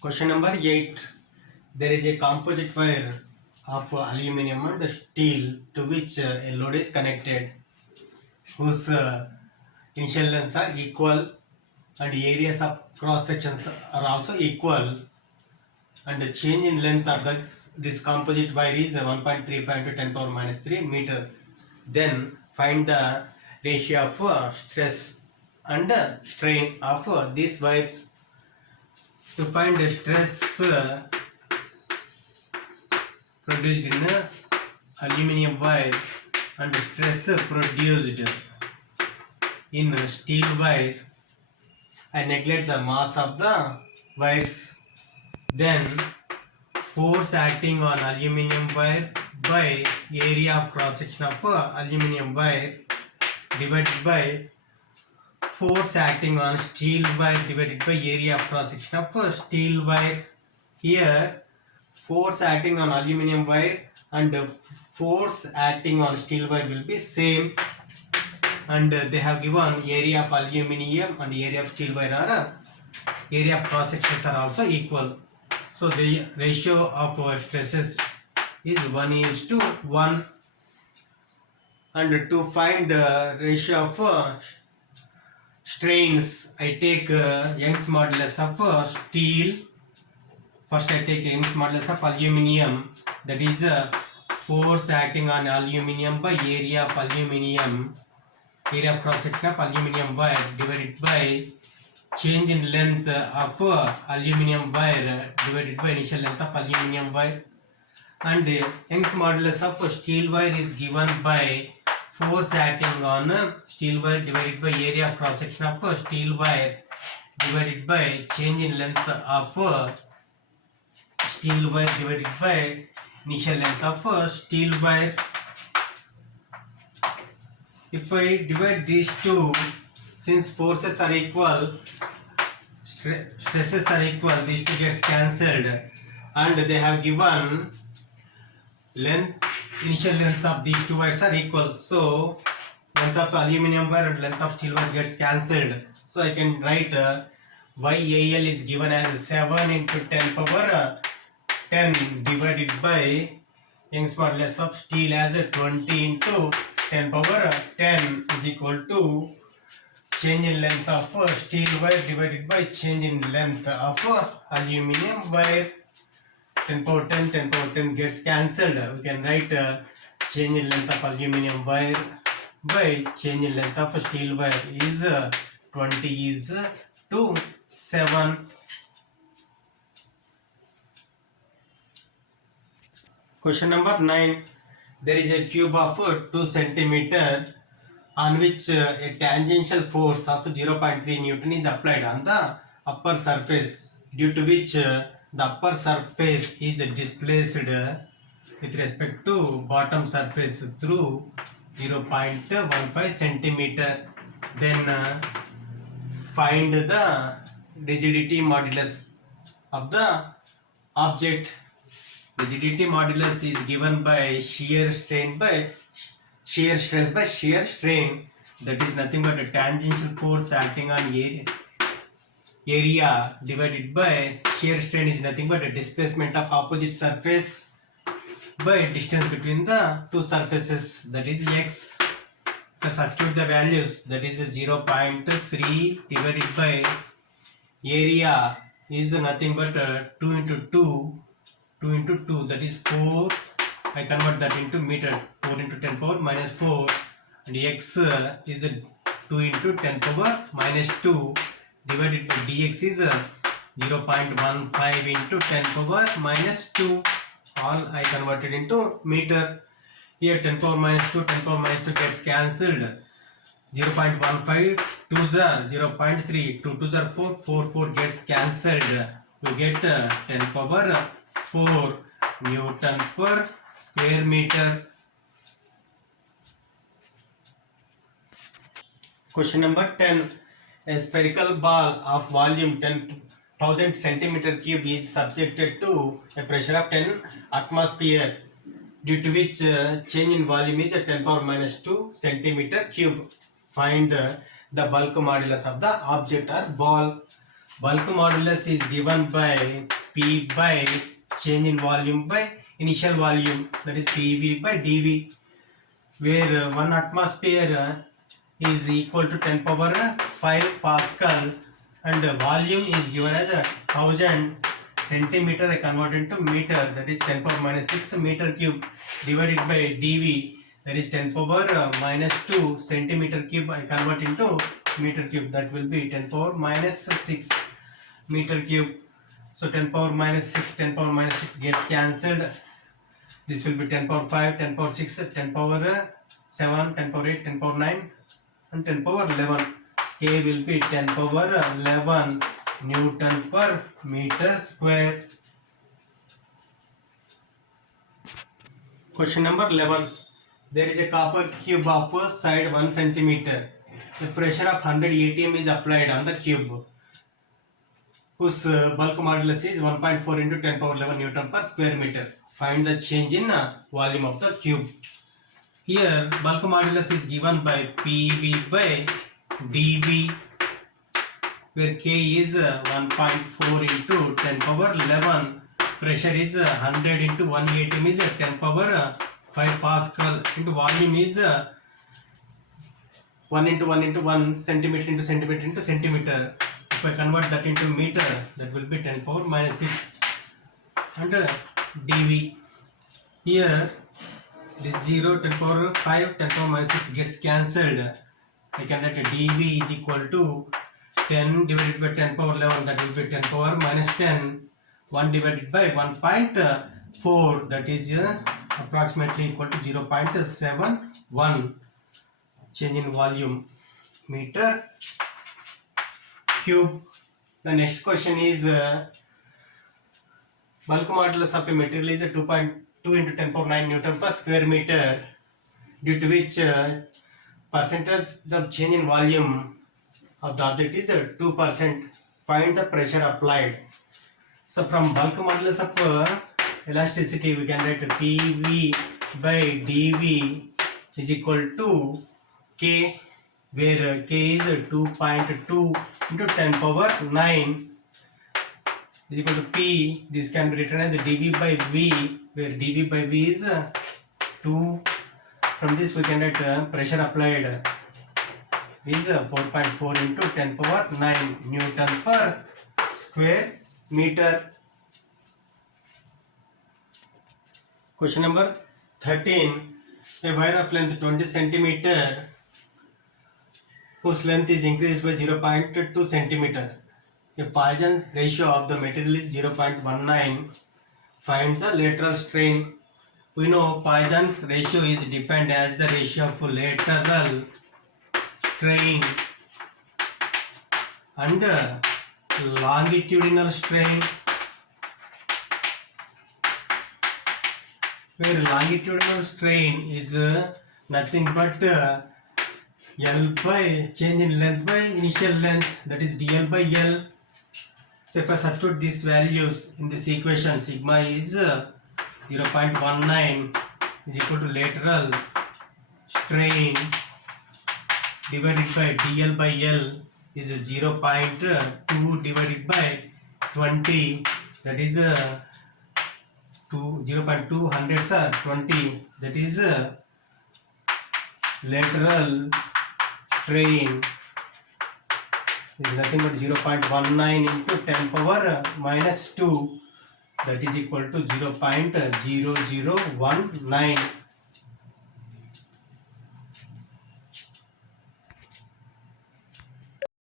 Question number 8. There is a composite wire of aluminum and steel to which a load is connected, whose initial lengths are equal and areas of cross sections are also equal, and the change in length of this composite wire is 1.35 into 10 power minus 3 meter. Then find the ratio of stress and strain of these wires. To find the stress produced in aluminum wire and stress produced in steel wire, I neglect the mass of the wires. Then force acting on aluminum wire by area of cross section of aluminum wire divided by force acting on steel wire divided by area of cross section of steel wire. Here force acting on aluminum wire and force acting on steel wire will be same, and they have given area of aluminum and area of steel wire are area of cross sections are also equal. So the ratio of stresses is 1:1. And to find the ratio of strains, I take Young's modulus of steel. First I take Young's modulus of aluminum, that is force acting on aluminum by area of aluminum, area of cross section of aluminum wire divided by change in length of aluminum wire divided by initial length of aluminum wire. And Young's modulus of steel wire is given by force acting on steel wire divided by area of cross section of steel wire divided by change in length of steel wire divided by initial length of steel wire. If I divide these two, since forces are equal, stresses are equal, these two gets cancelled, and they have given initial lengths of these two wires are equal, so length of aluminum wire and length of steel wire gets cancelled. So I can write YAL is given as 7 into 10 power 10 divided by Young's modulus of steel as 20 into 10 power 10 is equal to change in length of steel wire divided by change in length of aluminum wire. 10 power 10, 10 power 10 gets cancelled. We can write change in length of aluminum wire by change in length of steel wire is 20 is to 7. Question number 9. There is a cube of 2 centimeter on which a tangential force of 0.3 Newton is applied on the upper surface, due to which the upper surface is displaced with respect to bottom surface through 0.15 centimeter. Then find the rigidity modulus of the object. Rigidity modulus is given by shear stress by shear strain, that is nothing but a tangential force acting on area divided by shear strain is nothing but a displacement of opposite surface by distance between the two surfaces, that is x. Substitute the values, that is 0.3 divided by area is nothing but 2 into 2, 2 into 2, that is 4. I convert that into meter, 4 into 10 power minus 4, and x is 2 into 10 power minus 2 divided by dx is 0.15 into 10 power minus 2. All I converted into meter. Here 10 power minus 2, 10 power minus 2 gets cancelled. 0.15, 2s are 0.3, 2 2s are 4, 4 4 gets cancelled. We get 10 power 4 Newton per square meter. Question number 10. A spherical ball of volume 10,000 centimeter cube is subjected to a pressure of 10 atmosphere, due to which change in volume is 10 power minus 2 centimeter cube. Find the bulk modulus of the object or ball. bulk modulus is given by P by change in volume by initial volume, that is PV by dV, where 1 atmosphere is equal to 10 power 5 Pascal and volume is given as 1000 centimeter. I convert into meter, that is 10 power minus 6 meter cube divided by dV, that is 10 power minus 2 centimeter cube. I convert into meter cube, that will be 10 power minus 6 meter cube. So 10 power minus 6, 10 power minus 6 gets cancelled. This will be 10 power 5, 10 power 6, 10 power 7, 10 power 8, 10 power 9 and 10 power 11. K will be 10 power 11 Newton per meter square. Question number 11. There is a copper cube of side 1 centimeter. The pressure of 100 atm is applied on the cube, whose bulk modulus is 1.4 into 10 power 11 Newton per square meter. Find the change in volume of the cube. Here bulk modulus is given by PV by dV, where K is 1.4 into 10 power 11. Pressure is 100 into 1 atm is 10 power 5 Pascal, into volume is 1 into 1 into 1 centimeter into centimeter into centimeter. If I convert that into meter, that will be 10 power minus 6 and dV. Here this 0, 10 power 5, 10 power minus 6 gets cancelled. I can write dV is equal to 10 divided by 10 power 11, that will be 10 power minus 10. 1 divided by 1.4, that is approximately equal to 0.71. Change in volume, meter cube. The next question is bulk modulus of a material is 2.2 into 10 power 9 Newton per square meter, due to which percentage of change in volume of the object is 2%. Find the pressure applied. So from bulk modulus of elasticity, we can write PV by dV is equal to K, where K is 2.2 into 10 power 9 is equal to P. This can be written as dV by V, where dV by V is 2. From this we can write pressure applied is 4.4 into 10 power 9 Newton per square meter. Question number 13. A wire of length 20 centimeter, whose length is increased by 0.2 centimeter. A Poisson's ratio of the material is 0.19. Find the lateral strain. We know Poisson's ratio is defined as the ratio of lateral strain and longitudinal strain, where longitudinal strain is nothing but L by change in length by initial length, that is dl by L. So if I substitute these values in this equation, sigma is 0.19 is equal to lateral strain divided by dl by L is 0.2 divided by 20, that is 0.2 hundreds are 20, that is lateral strain is nothing but 0.19 into 10 power minus 2, that is equal to 0.0019.